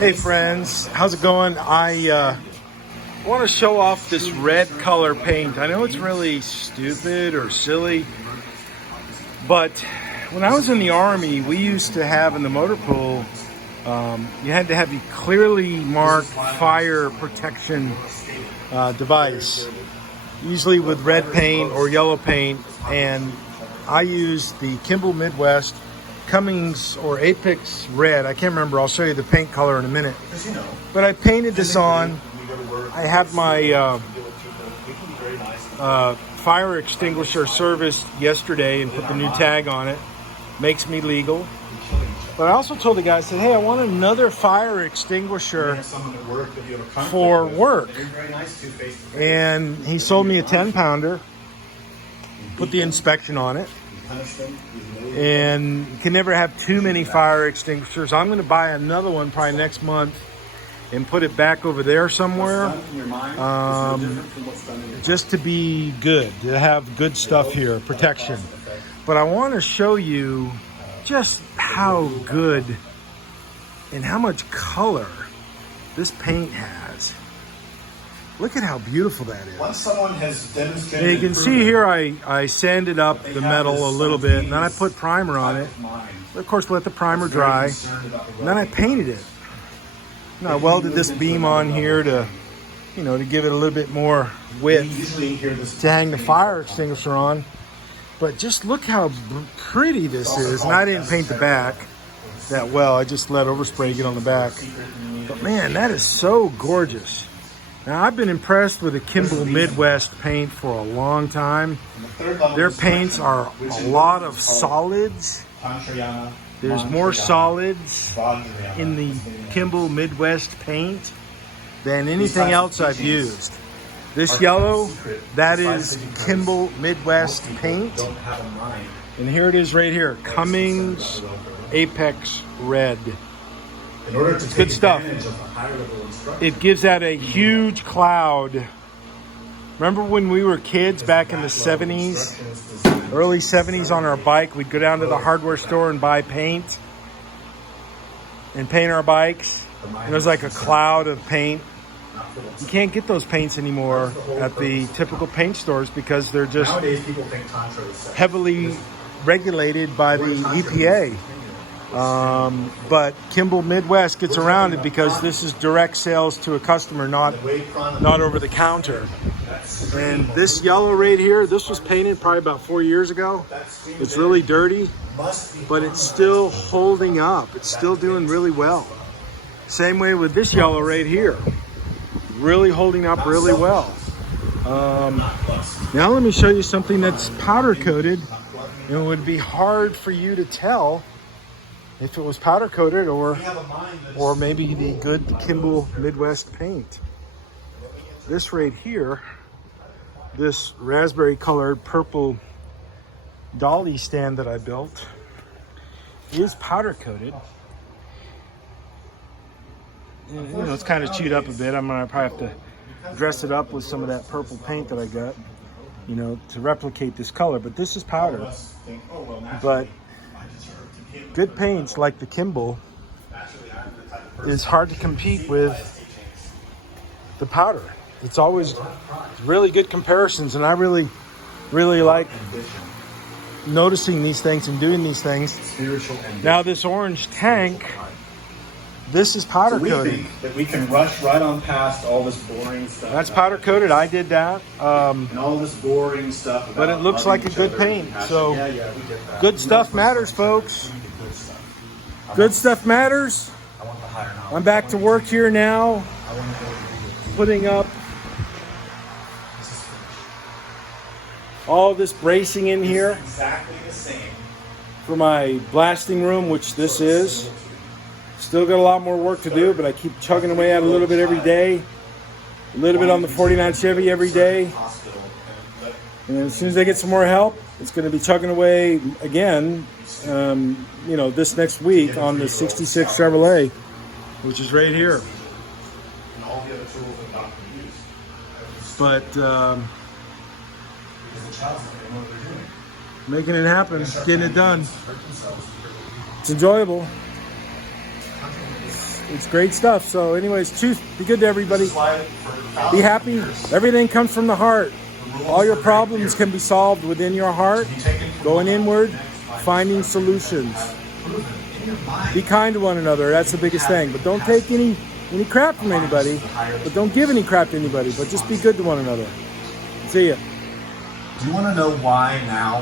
Hey friends, how's it going? I want to show off this red color paint. I know it's really stupid or silly, but when I was in the Army, we used to have in the motor pool, you had to have a clearly marked fire protection device, usually with red paint or yellow paint, and I used the Kimball-Midwest Cummings or Apex Red. I can't remember. I'll show you the paint color in a minute. But I painted this on. I had my fire extinguisher serviced yesterday and put the new tag on it. Makes me legal. But I also told the guy, I said, hey, I want another fire extinguisher for work. And he sold me a 10-pounder. Put the inspection on it. And you can never have too many fire extinguishers. I'm going to buy another one probably next month and put it back over there somewhere, just to be good, to have good stuff here, protection. But I want to show you just how good and how much color this paint has. Look at how beautiful that is. Once someone has demonstrated, and you can see here I sanded up the metal a little bit, and then I put primer on it. Of course, let the primer dry, and then I painted it. And I welded this beam on here to, to give it a little bit more width to hang the fire extinguisher on. But just look how pretty this is. And I didn't paint the back that well. I just let overspray get on the back. But man, that is so gorgeous. Now, I've been impressed with the Kimball-Midwest paint for a long time. Their paints are a lot of solids. There's more solids in the Kimball-Midwest paint than anything else I've used. This yellow, that is Kimball-Midwest paint. And here it is right here, Cummings Apex Red. It's good stuff. It gives out a huge cloud. Remember when we were kids back in the 70s, early 70s, on our bike, we'd go down to the hardware store and buy paint and paint our bikes. And it was like a cloud of paint. You can't get those paints anymore at the typical paint stores because they're just heavily regulated by the EPA. But Kimball-Midwest gets around it because this is direct sales to a customer, not over the counter. And this yellow right here, this was painted probably about 4 years ago. It's really dirty, but it's still holding up. It's still doing really well. Same way with this yellow right here. Really holding up really well. Now let me show you something that's powder coated. And it would be hard for you to tell if it was powder coated or maybe the good Kimball-Midwest paint. This right here, this raspberry colored purple dolly stand that I built is powder coated. It's kind of chewed up a bit. I'm gonna probably have to dress it up with some of that purple paint that I got, to replicate this color. But this is powder. But good paints like the Kimball is hard to compete with the powder. It's always really good comparisons, and I really like noticing these things and doing these things. Now this orange tank, this is powder coated. That we can rush right on past all this boring stuff. That's powder coated. I did that. And all this boring stuff. But it looks like a good paint. So good stuff matters, folks. Good stuff matters. I'm back to work here now, putting up all this bracing in here for my blasting room, which this is. Still got a lot more work to do, but I keep chugging away at a little bit every day. A little bit on the 49 Chevy every day. And as soon as I get some more help, it's going to be chugging away again, this next week on the 66 Chevrolet, which is right here. But making it happen, getting it done. It's enjoyable. It's great stuff. So anyways, truth, be good to everybody. Be happy. Everything comes from the heart. All your problems can be solved within your heart, going inward, finding solutions. Be kind to one another. That's the biggest thing. But don't take any crap from anybody. But don't give any crap to anybody. But just be good to one another. See ya. Do you want to know why now?